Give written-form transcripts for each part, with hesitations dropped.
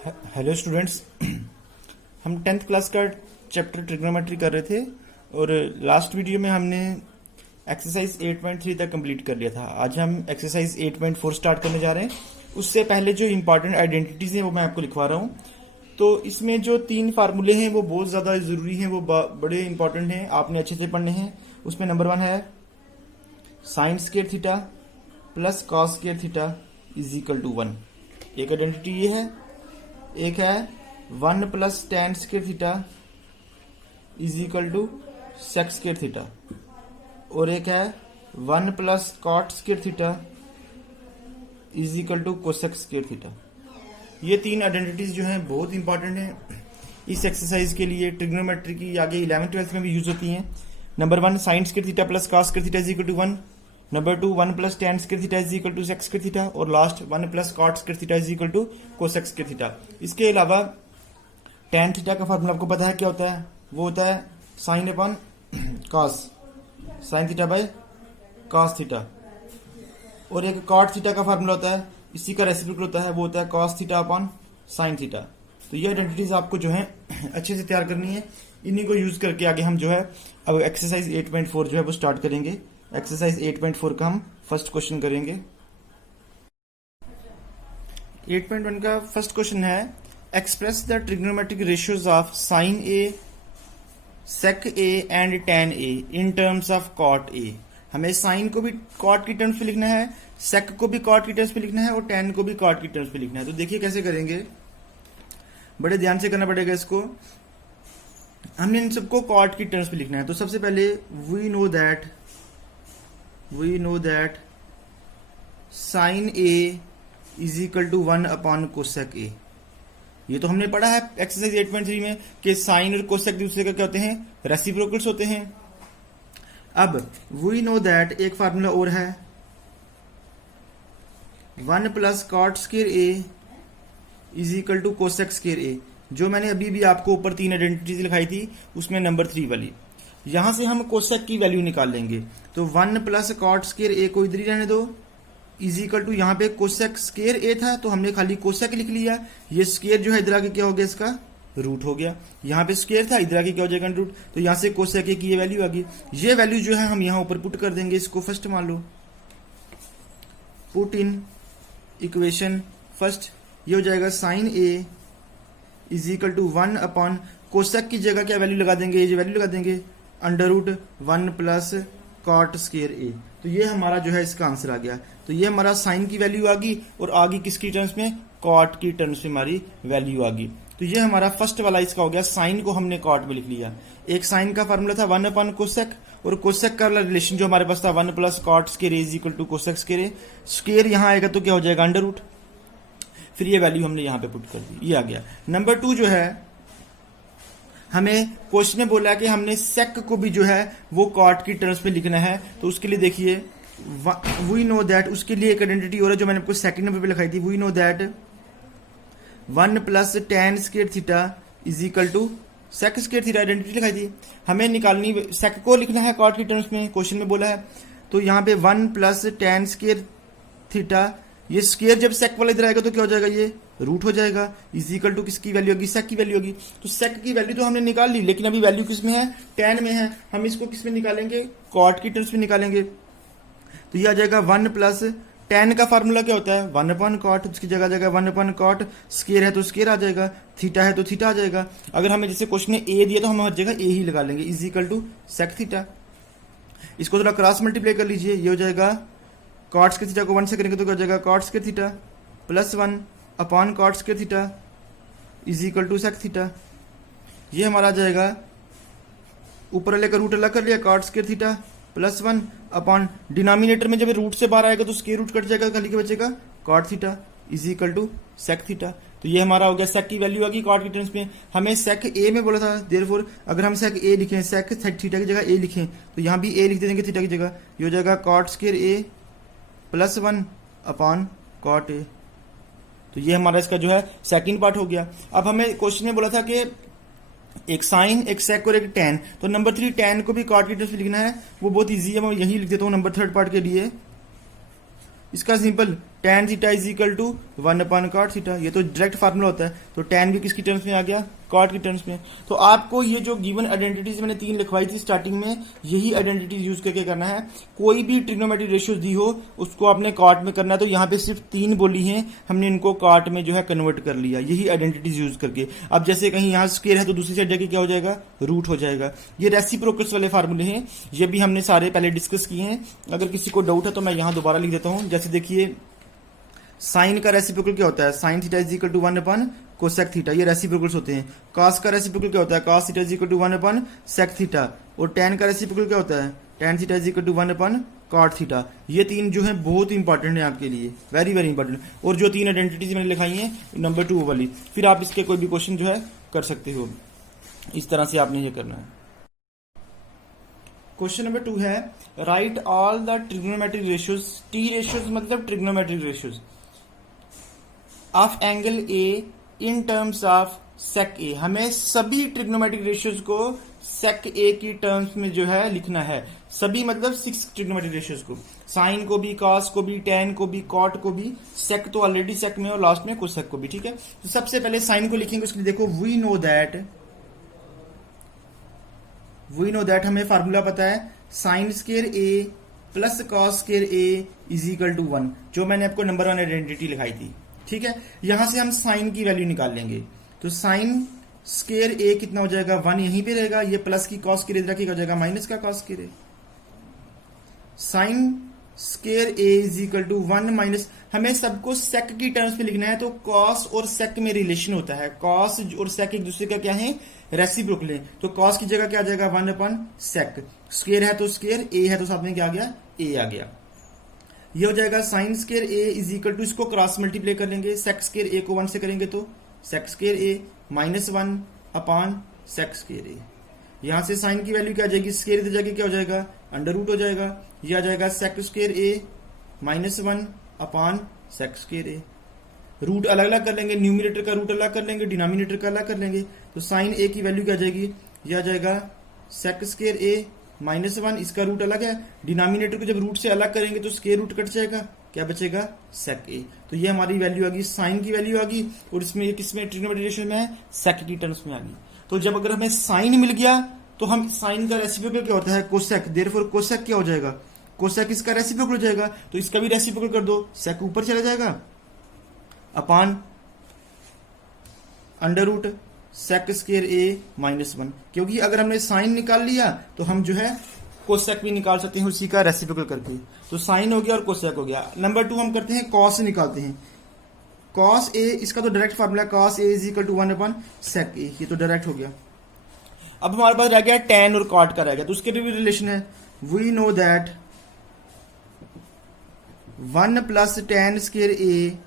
Hello students. हम 10th class का chapter trigonometry कर रहे थे और लास्ट वीडियो में हमने एक्सरसाइज 8.3 तक कंप्लीट कर लिया था। आज हम एक्सरसाइज 8.4 स्टार्ट करने जा रहे हैं। उससे पहले जो इंपॉर्टेंट आइडेंटिटीज हैं वो मैं आपको लिखवा रहा हूँ। तो इसमें जो 3 फार्मूले हैं वो बहुत ज़्यादा ज़रूरी हैं, वो बड़े इंपॉर्टेंट हैं, आपने अच्छे से पढ़ने हैं। उसमें नंबर 1 है sine square theta plus cos square theta is equal to 1। एक आइडेंटिटी ये है। एक है 1 plus tan square theta is equal to sec square theta, और एक है 1 plus cot square theta is equal to cosec square theta. ये 3 identities जो हैं बहुत इंपॉर्टेंट हैं इस एक्सरसाइज के लिए। ट्रिग्नोमेट्री की आगे 11th-12th में भी यूज होती हैं। Number 1 sine square theta plus cos square theta is equal to 1। Number 2 1 plus tan square theta is equal to sec square theta, और last 1 plus cot square theta is equal to cosec square theta. इसके अलावा tan theta का formula आपको पता है क्या होता है? वो होता है sine upon cos, sine theta by cos theta. और एक कॉट थीटा का फार्मूला होता है, इसी का रेसिप्रोकल होता है, वो होता है cos theta upon sine theta. तो ये आइडेंटिटीज आपको जो है अच्छे से तैयार करनी है। इन्हीं को यूज करके आगे हम जो है अब एक्सरसाइज 8.4 जो है वो स्टार्ट करेंगे। एक्सरसाइज 8.4 का हम फर्स्ट क्वेश्चन करेंगे। 8.1 का फर्स्ट क्वेश्चन है express the trigonometric ratios of sine A, sec A and tan A in terms of cot A. हमें साइन को भी कॉट की टर्म्स पे लिखना है, सेक को भी कॉट की टर्म्स पे लिखना है, और टेन को भी कॉट की टर्म्स पे लिखना है। तो देखिए कैसे करेंगे, बड़े ध्यान से करना पड़ेगा इसको। हमने इन सबको कॉट की टर्म्स पे लिखना है। तो सबसे पहले we know that sine A is equal to 1 upon cosec A. ये तो हमने पढ़ा है एक्सरसाइज 8.3 में कि साइन और कोसेक दूसरे का क्या होते हैं? रेसिप्रोकल्स होते हैं। अब वी नो दैट एक फार्मूला और है 1 plus cot square A is equal to cosec square A. जो मैंने अभी भी आपको ऊपर 3 आइडेंटिटीज लिखाई थी उसमें नंबर 3 वाली, यहां से हम कोसेक की वैल्यू निकाल लेंगे। तो 1 प्लस कॉट स्क्वायर ए को इधर ही रहने दो इज इक्वल टू, यहाँ पे कोसेक स्क्वायर ए था तो हमने खाली कोसेक लिख लिया। ये स्क्वायर जो है इधर आके क्या हो गया? इसका रूट हो गया। यहाँ पे स्क्वायर था, इधर आके क्या हो जाएगा? रूट। तो यहाँ से कोसेक ए की ये वैल्यू आ गई। ये वैल्यू जो है हम यहाँ ऊपर पुट कर देंगे। इसको फर्स्ट मान लो, पुट इन इक्वेशन फर्स्ट। ये हो जाएगा sine A is equal to 1 upon cosec की जगह क्या वैल्यू लगा देंगे? ये जो वैल्यू लगा देंगे under root 1 plus cot square A. तो ये हमारा जो है इसका आंसर आ गया। तो ये हमारा साइन की वैल्यू आ गई, और आ गई किसकी टर्म्स में? कॉट की टर्म्स में हमारी वैल्यू आ गई। तो ये हमारा फर्स्ट वाला इसका हो गया। साइन को हमने कॉट में लिख लिया। एक साइन का फार्मूला था 1 अपॉन कोसेक, और कोसेक का रिलेशन जो हमारे पास था 1 plus cot square A is equal to cosec square A. Square यहां आएगा तो क्या हो जाएगा? Under root. फिर ये वैल्यू हमने यहां पे पुट कर दी, ये आ गया। नंबर 2 जो है, हमें क्वेश्चन में बोला कि हमने सेक को भी जो है वो कॉट की टर्म्स में लिखना है। तो उसके लिए देखिए वी नो दैट, उसके लिए एक आइडेंटिटी और है जो मैंने आपको सेकंड नंबर पे लिखाई थी। We know that 1 plus tan square theta is equal to sec square theta. Identity लिखाई थी, हमें निकालनी, सेक को लिखना है कॉट की टर्म्स में, क्वेश्चन में बोला है। तो यहाँ पे 1 प्लस टेन स्क्वायर थीटा, ये स्क्वायर जब सेक वाला इधर आएगा तो क्या हो जाएगा? ये रूट हो जाएगा। इज इक्वल टू किसकी वैल्यू होगी? सेक की वैल्यू होगी। तो सेक की वैल्यू तो हमने निकाल ली, लेकिन अभी वैल्यू किस में है? टेन में है। हम इसको किस में निकालेंगे? कॉट की टर्म्स में निकालेंगे। तो ये आ जाएगा 1 प्लस टेन का फार्मूला क्या होता है? 1 अपॉन कॉट। उसकी जगह जगह 1 अपॉन कॉट, स्क्वायर है तो स्क्वायर आ जाएगा, थीटा है तो थीटा आ जाएगा। अगर हमें जैसे क्वेश्चन में ए दिया तो हम हर जगह ए ही लगा लेंगे। Is equal to sec theta. इसको थोड़ा क्रॉस मल्टीप्लाई कर लीजिए। ये हो जाएगा कॉट स्क्वायर थीटा को 1 से करेंगे तो क्या हो जाएगा? Cot square theta plus 1 upon cot square theta is equal to sec theta. ये हमारा आ जाएगा, ऊपर वाले का रूट अलग कर लिया, cot square theta plus 1 upon denominator में जब रूट से बाहर आएगा तो स्क्वायर रूट कट जाएगा, खाली के बचेगा cot theta is equal to sec theta. तो ये हमारा हो गया, सेक की वैल्यू आ गई कॉट की टर्म्स में। हमें सेक ए में बोला था, देयरफॉर अगर हम सेक ए लिखें, सेक थीटा की जगह ए लिखें तो यहाँ भी ए लिख देंगे थीटा की जगह। ये हो जाएगा cot square A plus 1 upon cot A. तो ये हमारा इसका जो है सेकंड पार्ट हो गया। अब हमें क्वेश्चन में बोला था कि एक साइन, एक सेक और एक टेन। तो नंबर 3 टेन को भी कॉट की टर्म्स में लिखना है, वो बहुत इजी है, मैं यही लिख देता हूँ नंबर 3rd पार्ट के लिए। इसका simple tan theta is equal to 1 upon cot theta. ये तो डायरेक्ट फार्मूला होता है, तो tan भी किसकी टर्म्स में आ गया, cot की टर्म्स में। तो आपको ये जो गिवन आइडेंटिटीज मैंने 3 लिखवाई थी स्टार्टिंग में, यही आइडेंटिटीज यूज करके करना है। कोई भी ट्रिग्नोमेट्रिक रेशियोज दी हो उसको आपने cot में करना है। तो यहाँ पे सिर्फ 3 बोली हैं, हमने इनको cot में जो है कन्वर्ट कर लिया, यही आइडेंटिटीज यूज करके। अब जैसे कहीं यहाँ स्क्वायर है तो दूसरी साइड जाके क्या हो जाएगा, रूट हो जाएगा। ये रेसिप्रोकल्स वाले फार्मूले हैं, ये भी हमने सारे पहले डिस्कस किए हैं। अगर किसी को डाउट है तो मैं यहाँ दोबारा लिख देता हूँ। जैसे देखिए साइन का रेसिप्रोकल क्या होता है, sine theta is equal to 1 upon cosec theta, ये रेसिप्रोकल्स होते हैं। कॉस का रेसिप्रोकल क्या होता है, cos theta is equal to 1 upon sec theta. और टैन का रेसिप्रोकल क्या होता है, tan theta is equal to 1 upon cot theta. ये 3 जो है बहुत इंपॉर्टेंट है आपके लिए, वेरी वेरी इंपॉर्टेंट। और जो 3 आइडेंटिटीज मैंने लिखाई हैं नंबर 2 वाली, फिर आप इसके कोई भी क्वेश्चन जो है कर सकते हो। इस तरह से आपने ये करना है। क्वेश्चन नंबर 2 है write all the trigonometric ratios, T ratios मतलब trigonometric ratios of angle A in terms of sec A. हमें सभी ट्रिग्नोमेट्रिक रेशियोज को सेक ए की टर्म्स में जो है लिखना है। सभी मतलब 6 ट्रिग्नोमेट्रिक रेशियोज को, साइन को भी, कॉस को भी, टैन को भी, कॉट को भी, सेक तो ऑलरेडी सेक में और लास्ट में कोसेक को भी। ठीक है, तो सबसे पहले साइन को लिखेंगे। उसके लिए देखो वी नो दैट हमें फार्मूला पता है, sine square A plus cos square A is equal to 1, जो मैंने आपको नंबर 1 आइडेंटिटी लिखाई थी। ठीक है, यहां से हम साइन की वैल्यू निकाल लेंगे। तो साइन स्क्वायर ए कितना हो जाएगा, 1 यहीं पे रहेगा, ये प्लस की कॉस स्क्वायर इधर हो जाएगा माइनस का cos square A. Sine square A is equal to 1 minus, हमें सबको सेक की टर्म्स में लिखना है। तो कॉस और सेक में रिलेशन होता है, कॉस और सेक एक दूसरे का क्या है, रेसिप्रोकल है। तो कॉस की जगह क्या आ जाएगा, 1 अपॉन सेक। स्क्वायर है तो स्क्वायर, ए है तो साथ में क्या आ गया, ए आ गया। ये हो जाएगा sine square A is equal to, इसको क्रॉस मल्टीप्लाई कर लेंगे, सेक स्क्वायर ए को 1 से करेंगे तो सेक square A minus 1 upon sec square ए। यहां से साइन की वैल्यू क्या आ जाएगी, स्क्वायर इधर जाके क्या हो जाएगा, अंडर रूट हो जाएगा। ये आ जाएगा सेक square A minus 1 upon sec square A. Root अलग अलग कर लेंगे, न्यूमिनेटर का रूट अलग कर लेंगे, डिनोमिनेटर का अलग कर लेंगे। तो साइन ए की वैल्यू क्या आ जाएगी, ये आ जाएगा सेक स्क्वायर ए माइनस 1, इसका रूट अलग है। डिनोमिनेटर को जब रूट से अलग करेंगे तो स्क्वायर रूट कट जाएगा, क्या बचेगा, सेक ए। तो ये हमारी वैल्यू आ गई, साइन की वैल्यू आ गई। और इसमें ये किसमें, ट्रिग्नोमेट्रिक रेशियो में है, सेक की टर्म्स में आ गई। तो जब अगर हमें साइन मिल गया तो हम साइन का रेसिप्रोकल क्या होता है, कोसेक। देयरफॉर कोसेक क्या हो जाएगा, कोसेक इसका रेसिप्रोकल हो जाएगा। तो इसका भी रेसिप्रोकल कर दो, सेक ऊपर चला जाएगा upon under root sec square A minus 1। क्योंकि अगर हमने साइन निकाल लिया तो हम जो है कोसेक भी निकाल सकते हैं उसी का रेसिप्रोकल करके। तो साइन हो गया और कोसेक हो गया। नंबर 2 हम करते हैं कॉस निकालते हैं। कॉस ए, इसका तो direct formula cos A is equal to 1 upon sec A, ये तो डायरेक्ट हो गया। अब हमारे पास रह गया टैन और कॉट का रह गया, तो उसके लिए भी रिलेशन है। We know that 1 plus tan square A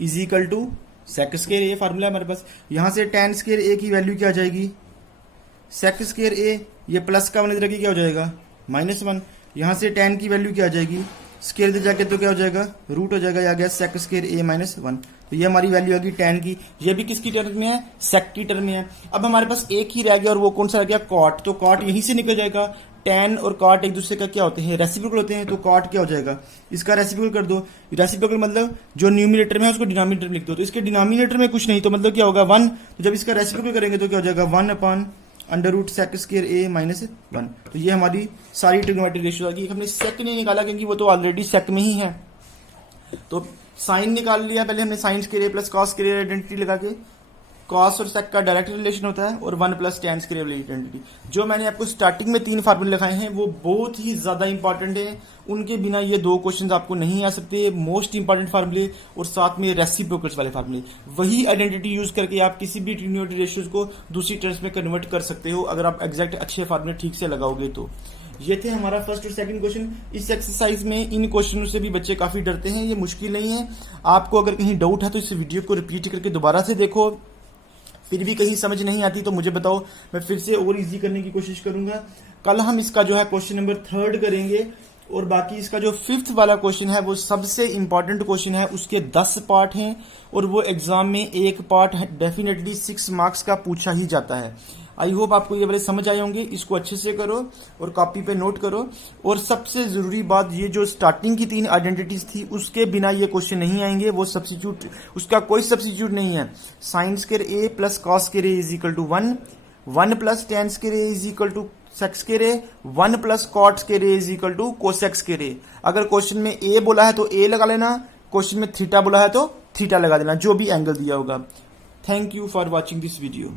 is equal to sec square A, formula हमारे पास। यहां से टैन स्क्वायर ए की वैल्यू क्या आ जाएगी, सेक स्क्वायर ए, ये प्लस का 1 इधर की क्या हो जाएगा, माइनस 1। यहां से टैन की वैल्यू क्या आ जाएगी, स्क्वायर इधर जाके तो क्या हो जाएगा, रूट हो जाएगा, आ गया सेक स्क्वायर ए माइनस 1। तो ये हमारी वैल्यू आ गई टैन की। ये भी किसकी टर्म में है, सेक की टर्म में है। अब हमारे पास एक ही रह गया और वो कौन सा रह गया, कॉट। तो कॉट यहीं से निकल जाएगा। टैन और कॉट एक दूसरे का क्या होते हैं, रेसिप्रोकल होते हैं। तो कॉट क्या हो जाएगा, इसका रेसिप्रोकल कर दो। रेसिप्रोकल मतलब जो न्यूमिनेटर में है उसको डिनोमिनेटर में लिख दो। तो इसके डिनोमिनेटर में कुछ नहीं, तो मतलब क्या होगा 1। तो जब इसका रेसिप्रोकल करेंगे तो क्या हो जाएगा, 1 upon under root sec square A minus 1। तो ये हमारी सारी ट्रिग्नोमेट्रिक रेशियो आ गई। हमने सेक नहीं निकाला क्योंकि वो तो ऑलरेडी सेक में ही है। तो साइन निकाल लिया पहले हमने, sign square A plus cos square identity लगा के। कॉस और सेक का डायरेक्ट रिलेशन होता है, और 1 प्लस टैन स्क्वायर आइडेंटिटी। जो मैंने आपको स्टार्टिंग में 3 फार्मूले लिखाए हैं वो बहुत ही ज्यादा इंपॉर्टेंट है। उनके बिना ये 2 क्वेश्चन आपको नहीं आ सकते। मोस्ट इंपॉर्टेंट फार्मूले और साथ में रेसिप्रोकल्स वाले फार्मूले, वही आइडेंटिटी यूज करके आप किसी भी ट्रिग्नोमेट्रिक रेशियोज को दूसरी टर्म्स में कन्वर्ट कर सकते हो, अगर आप एग्जैक्ट अच्छे फार्मूले ठीक से लगाओगे तो। ये थे हमारा फर्स्ट और सेकंड क्वेश्चन। इस एक्सरसाइज में इन क्वेश्चनों से भी बच्चे काफी डरते हैं, ये मुश्किल नहीं है। आपको अगर कहीं डाउट है तो इस वीडियो को रिपीट करके दोबारा से देखो। फिर भी कहीं समझ नहीं आती तो मुझे बताओ, मैं फिर से और इजी करने की कोशिश करूंगा। कल हम इसका जो है क्वेश्चन नंबर 3 करेंगे, और बाकी इसका जो 5th वाला क्वेश्चन है वो सबसे इंपॉर्टेंट क्वेश्चन है। उसके 10 पार्ट हैं और वो एग्जाम में एक पार्ट डेफिनेटली 6 मार्क्स का पूछा ही जाता है। आई होप आपको ये वाले समझ आए होंगे। इसको अच्छे से करो और कॉपी पे नोट करो। और सबसे जरूरी बात, ये जो स्टार्टिंग की 3 आइडेंटिटीज थी उसके बिना ये क्वेश्चन नहीं आएंगे, वो सब्सिट्यूट, उसका कोई सब्सिट्यूट नहीं है। Sine square A plus cos square A is equal to 1, 1 plus tan square A is equal to sec square A, 1 plus cot square A is equal to cosec square A. अगर question में ए बोला है तो ए लगा लेना, question में theta बोला है तो थीटा लगा देना, जो भी एंगल दिया होगा। Thank you for watching this video.